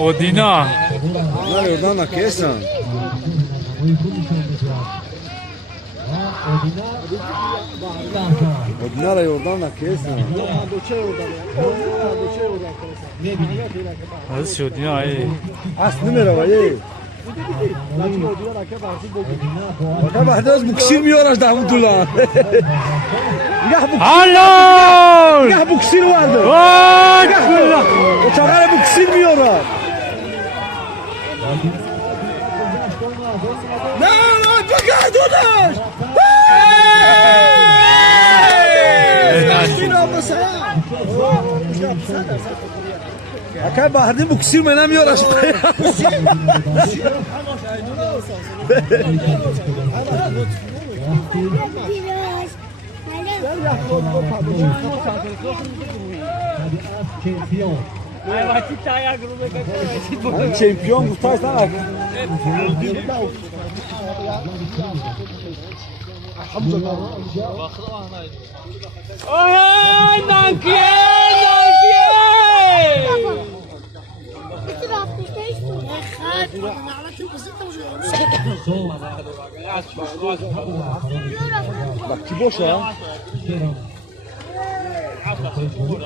Odina. Bunlar oradan da kesin. Odinara oradan da kesin. Az şu Odina ay. Aslı merhaba ye. Bak bahdas bu kişilmiyor az daha Abdullah. Alo! Ya bu kişil vardı. Abdullah. O çakara bu kişilmiyor. Ne lan bakar durur. Akay bahadin bu kişil menemiyor aşkım. Şampiyon kurtarsan ak. Ay nankiye! Bak ki boş ha.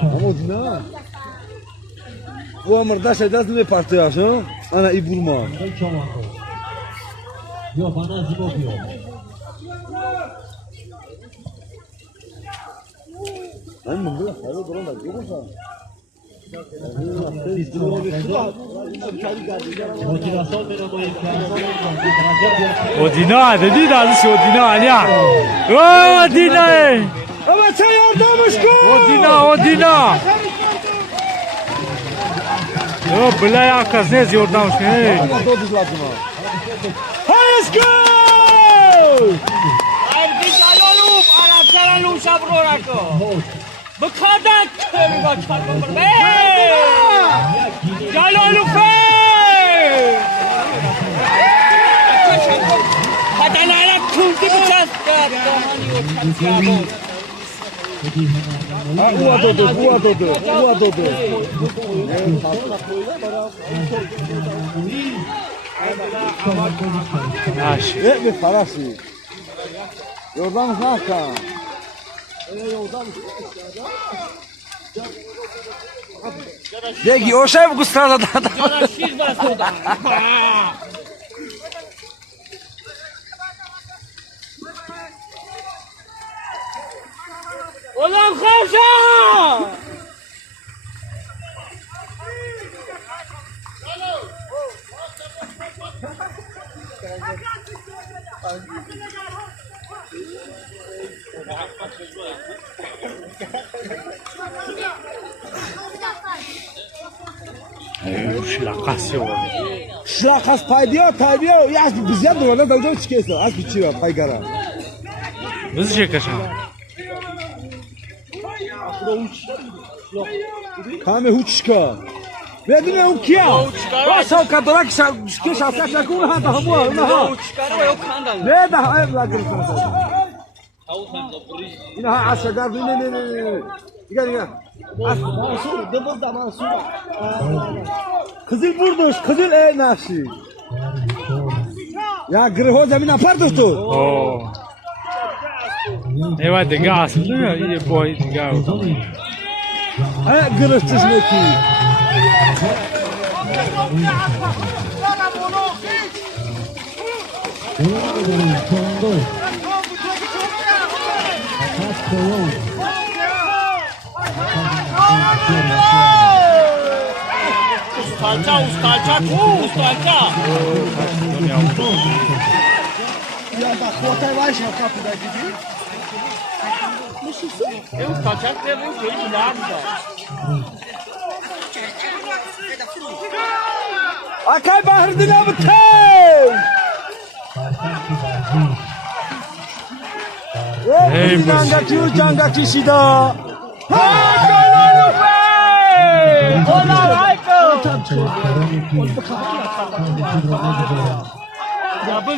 Ama Odina. Bu amırdaş edaz ne partiyaş ha? Ana İburma. Yok bana zibok yok. Ben mi bu? Hayır durma. Görürsen. Odina dedi de az şu Odina ya. Odina. Ama sen yardamış ki. Odina. Yo blaya kaznes yordamış ki. Hayır ki. Arbi jalolub Arapçaranum şabrorako. Bıkadak körü bakar mı be? Jalolub be. Kadalarak tuldi bıçak. Uva dodu. Yaş. Ne bir parası. Yordan haka. Degi o şey bu kustada da. Şiz basıda. Ulan koşa! Şlakası var. Şlakas paydiyor. Ya biz ya duvarda dalga çıkıyorsun. Az bir çiva paygara. Biz çekaşan. Kame huçka. Vedine ukia. Vasa kadrak ke şafka şakun ha daha bu. Çıkarma yok kandan. Ne daha evla kırırsın. Yine ha aşağı ne. Gel. Mansur, double da Mansur. Kızıl burduş, kızıl naşi. Ya griho zemin apardı tu. Oo. Evet de gaz değil mi? İyi boy gaz. Ha gırışçız ne ki? Ustalca. Ya da kotay var ya kapıda gidiyor. Ustalca ne bu şey nerede? Akay bahırdına mı tey? Hey, Canga kişida.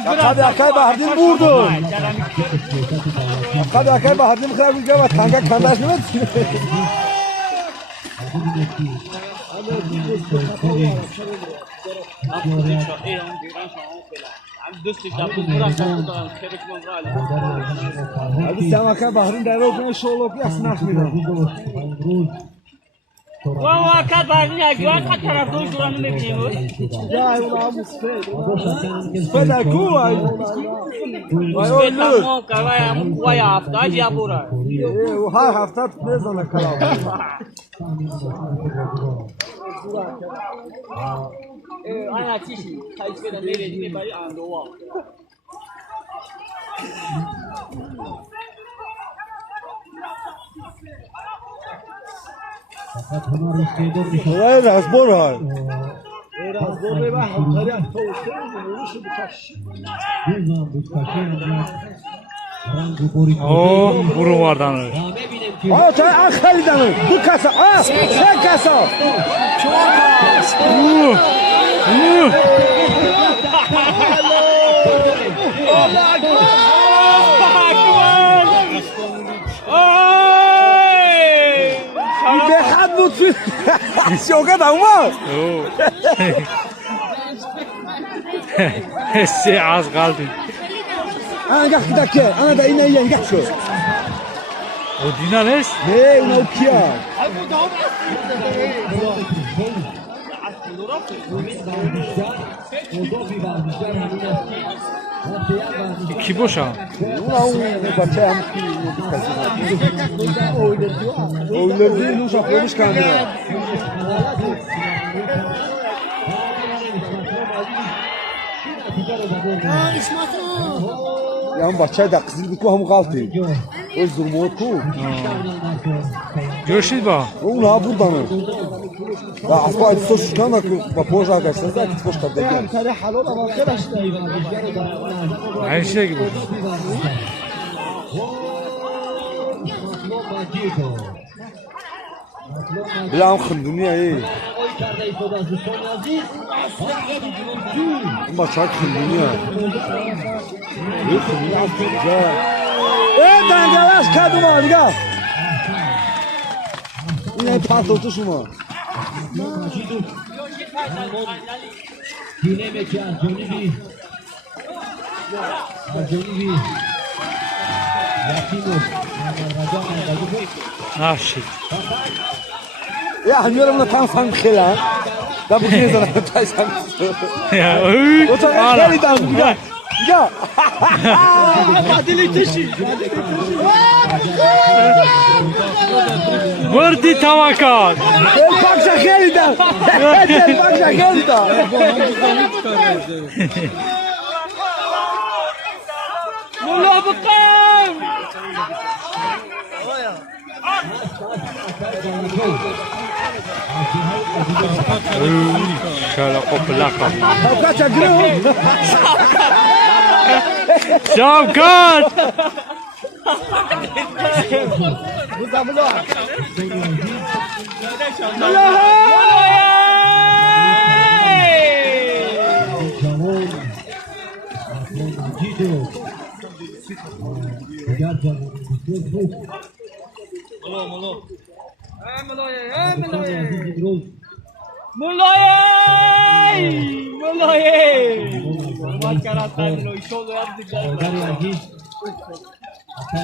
Akabe akay bahardin vurdu. Akabe akay bahardin kırar bir gava tanga kandaş mı? Abi Samaka Bahrin Davro'nun şoğlu yapsın açmıyor. Valla kadar ya güven kaç tarafta duranı bekliyor. Ya ulan musfed. Musfed aku ay. Ay o Tamam nur. kavaya vaya hafta ya bura. O her hafta ne zaman kalam. Ana tişi. Kayseri ne dedi bari andoğa. Olay razbor hay. Razbor ve ben hamkari atıştı. Vuruşu bıçak. O burun vardan. Aa sen Ankara'dan mı? Bu kasa. Aa sen kasa. Allah akbar. Ay! Bir had bu tür. Şoka da mı? Şey az kaldı. Ana gel gidek. Ana da yine yiyen gel şu. O dinales. Ne o kia? İki boşa. Ulan bacha hem ki oynadı nu şaplamış kamera. Ya bacha da kızıl bir kuham kaldı. O zulmü ku. Görüşürüz bak. Ulan buradan. Ya asla sos kana ba poja arkadaşlar da git boş kaldı. Kare halol ama arkadaşlar. Her şey gibi. Bilam khunduniya iyi. Ama çok khunduniya. İyi khunduniya güzel. Dangalaş kadın alga. Yine patladı şunu. Ah shit. Ya hamiyorum tam fan khila. Da bu ne zaman taysam. Ya. O zaman gel de gel. Ya. Adili tişi. Vurdi tavakat. Bak şakeli de. Bak şakeli de. Mulla bakam. Şöyle koplaka. Bak şakeli. Şavkat. Bu zamlo.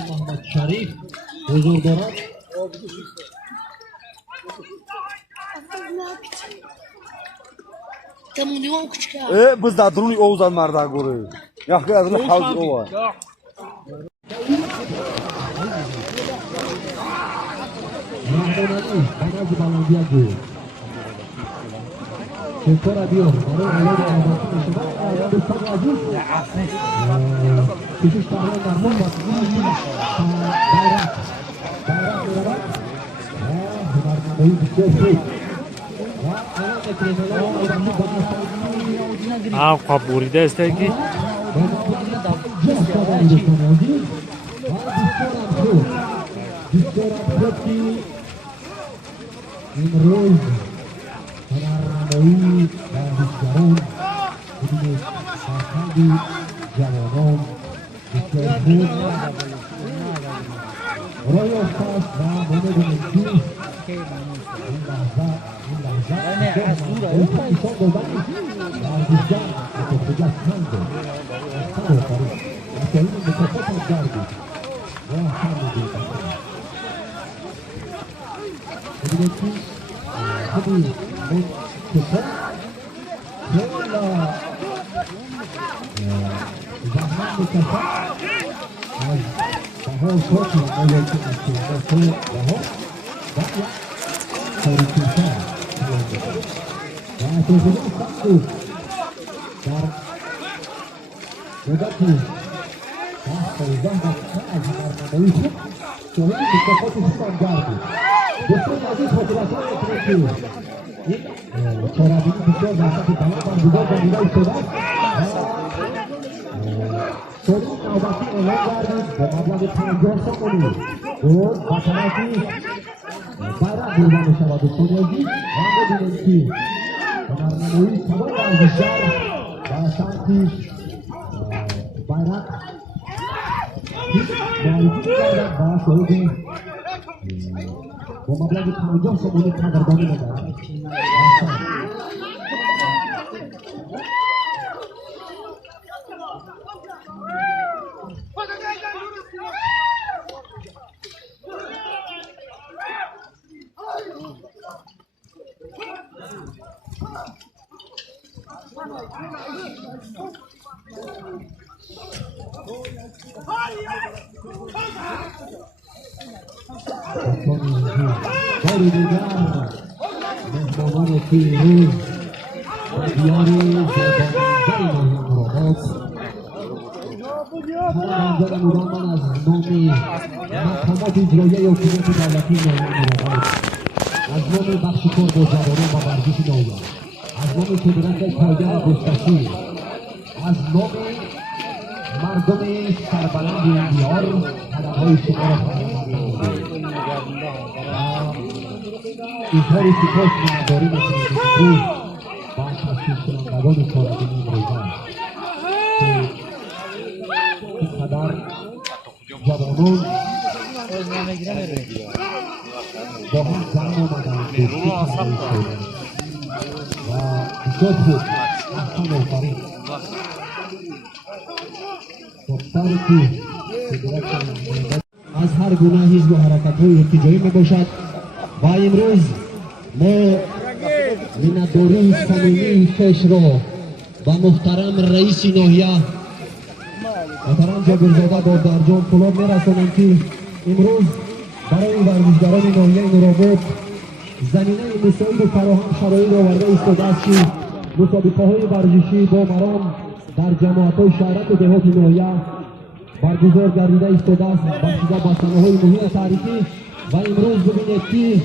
Muhammad Sharif huzurda Tamam küçük ya. Biz de droni Oğuzanlardan görüyoruz. Yakın adını havuz o var. Banazı Balandiago. Ancora Dio, allora allora adesso sta giù. Ci sta andando a bomba. Ah, kaburi desteki. Dari dari jarum ini sakadi jarum itu Royal Stars dan boleh dimensi از هر گونه حزب و حرکت‌های ارتجاعی میباشد و امروز ما منتداری صمیمی خویش را و محترم رئیس ناحیه محترم جابرزاده دادرجان فولاد میرسانم که امروز برای ورزشگران ناحیه نورآباد زمینه مساعد و فراهم شرایط آورده ایستاده است که مسابقه‌های ورزشی با مرام در جماعت‌های شهرک و دهات ناحیه برگزار گردیده ایستاده است بخشیده به صحنه‌های مهم تاریخی و امروز ببینید که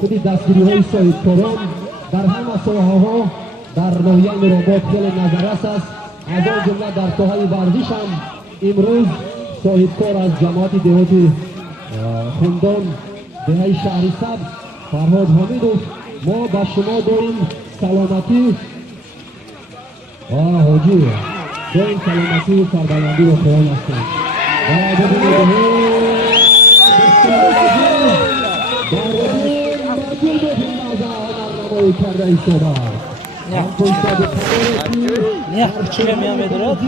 خود دستگیری‌های صاحبکاران در همه ساحه‌ها در ناحیه نورآباد خیلی نظررس است. از آن جمله در ساحه ورزش هم امروز صاحبکار از جماعت دهات خندان دهه شهری سبز فرهاد حمیدوف ما به شما داریم سلامتی حاجی داریم سلامتی و سربلندی رو خواهان هستیم و ببینید کرده ایستاده نه چه میام ادارات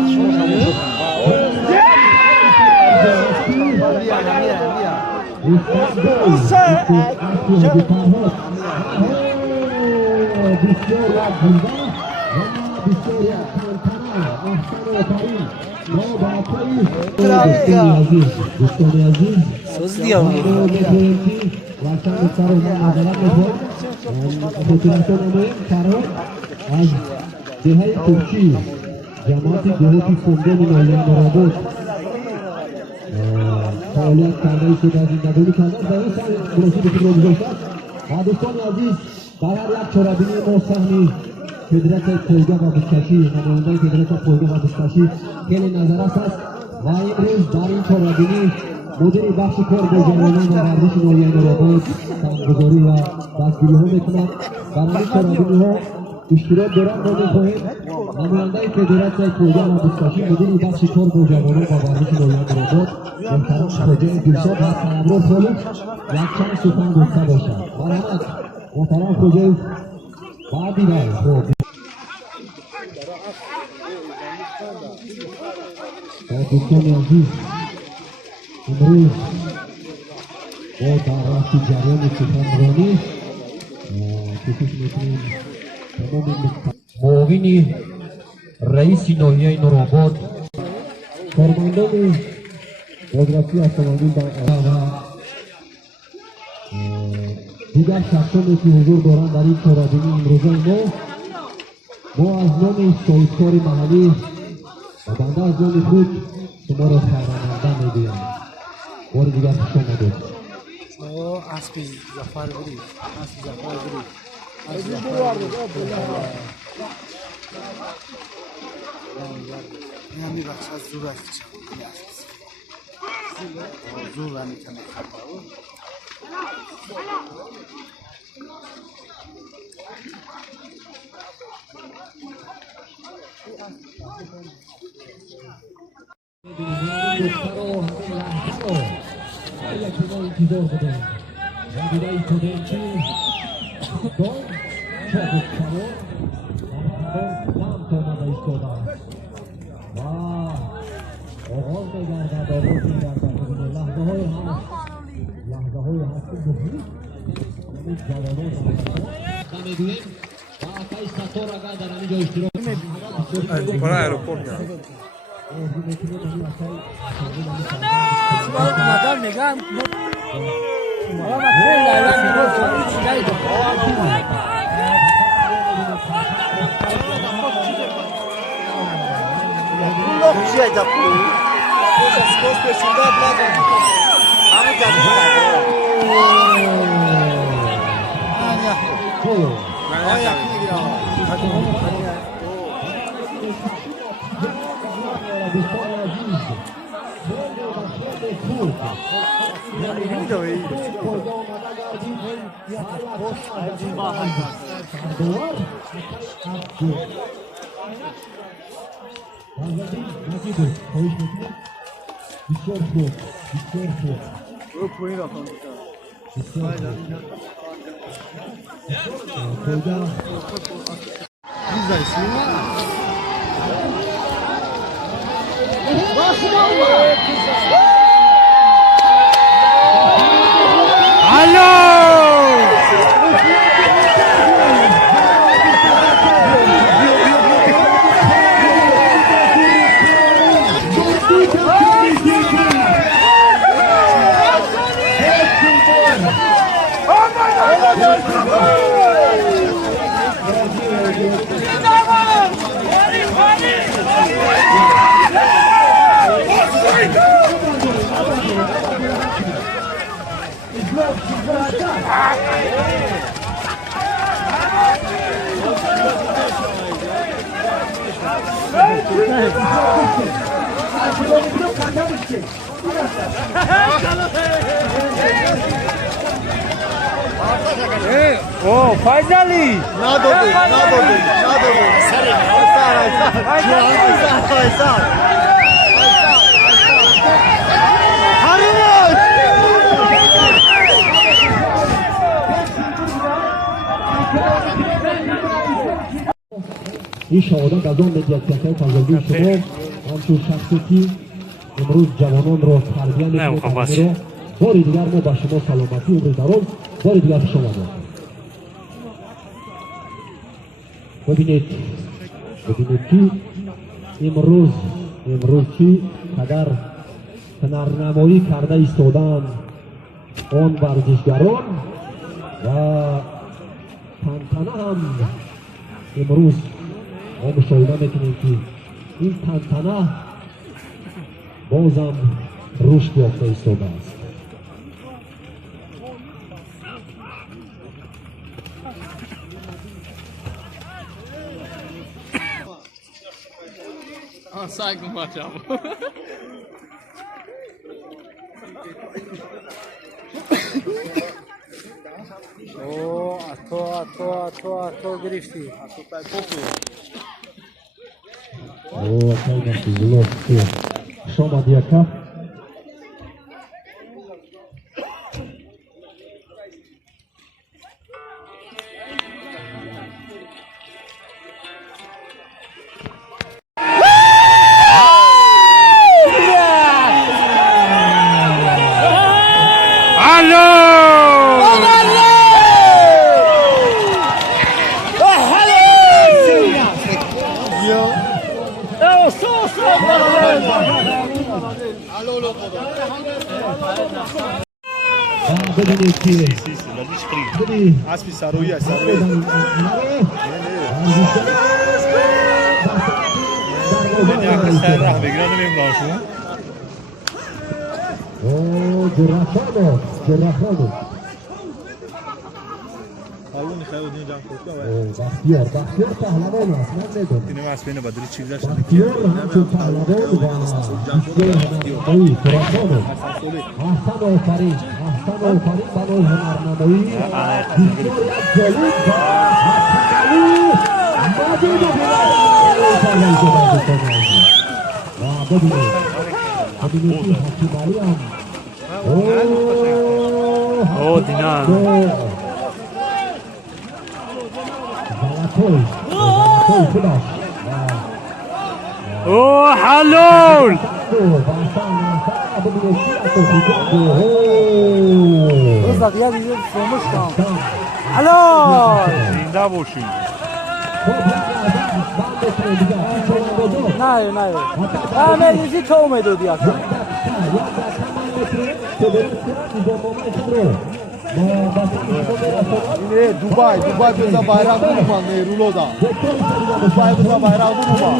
söz diyor از دهه ترکی جماعت دهاتی خندان ناحیه نورآباد فعالیت کرده ایستاده از زندگانی کرده در این سال مناسب خود را گذاشته است. دوستان عزیز در هر یک چاره‌بینی ما سهم فدراسیون پایگاه و بزکشی نماینده فدراسیون پایگاه و بزکشی خیلی نظررس است و امروز در این چاره‌بینی مدیر بخش کار با جوانان و ورزش ناحیه نورآباد سرمایه‌گذاری و دستگیری‌ها می‌کند. در این چاره‌بینی‌ها اشتراک دارم ما می‌خواهیم نماینده فدراسیون پایگاه و بزکشی مدیر بخش کار با جوانان و ورزش ناحیه نورآباد محترم خواجه دلشاد و سرابرو خالق یک چند سخن گفته باشد. مرحمت محترم خواجه بعدی رای خوب دوستان عزیز امروز با در رفت جریان سخنرانی کوشش میکنیم تمام معاون رئیس ناحیه نورآباد کارمندان بازرسی اتومبیل و دیگر شخصانی که حضور دارند در این چهاربینی امروزه ما از نام سایتکار محلی و بنده از نام خود شما را خیراننده میگویم. بار دیگر خوش آمدید. اسب ظفر بری یعنی بخش از زور است زور نمیتونه para aeroporto. مادر میگم Oh, finally! این شهادت از آن مدیریت‌های تجربی شما همچون شخصی که امروز جوانان را تربیت می‌کنید. باری دیگر ما با شما سلامتی و دارم. باری دیگر خوش آمدید. ببینید که امروز که قدر هنرنمایی کرده ایستادند آن ورزشگران و تنتنه هم امروز ما مشاهده میکنیم که این تنتنه بازم رشد یافته ایستاده است. Saygın maçam. تو گرفتی خیلی زلوفتی شما دیگه ببینید که ببینید اسبی سرویه سرویه جرافانو خیلی خیلی جان کوکا بختیار پهلوان است من ندارم اینم اسبینه بدری چیز داشت بختیار همچون پهلوان و بسیار هنرنمایی جرافانو احسن آفرین برای هنرنمایی بسیار یک جالب و حسنالی مدید ببینید حکیمالی هم اوه دینان اوه حلول روز دیگه دیگه فراموش کنم حلال زنده باشین نه همه ریزی تو اومدو دیگه Dubai bize bayrak vurma Neyrulo'da. Dubai bize bayrak vurma.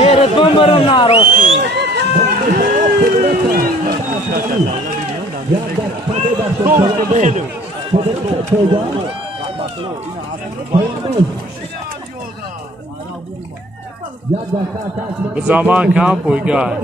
Yere dönmerin naroki. به زمان کم پویگاه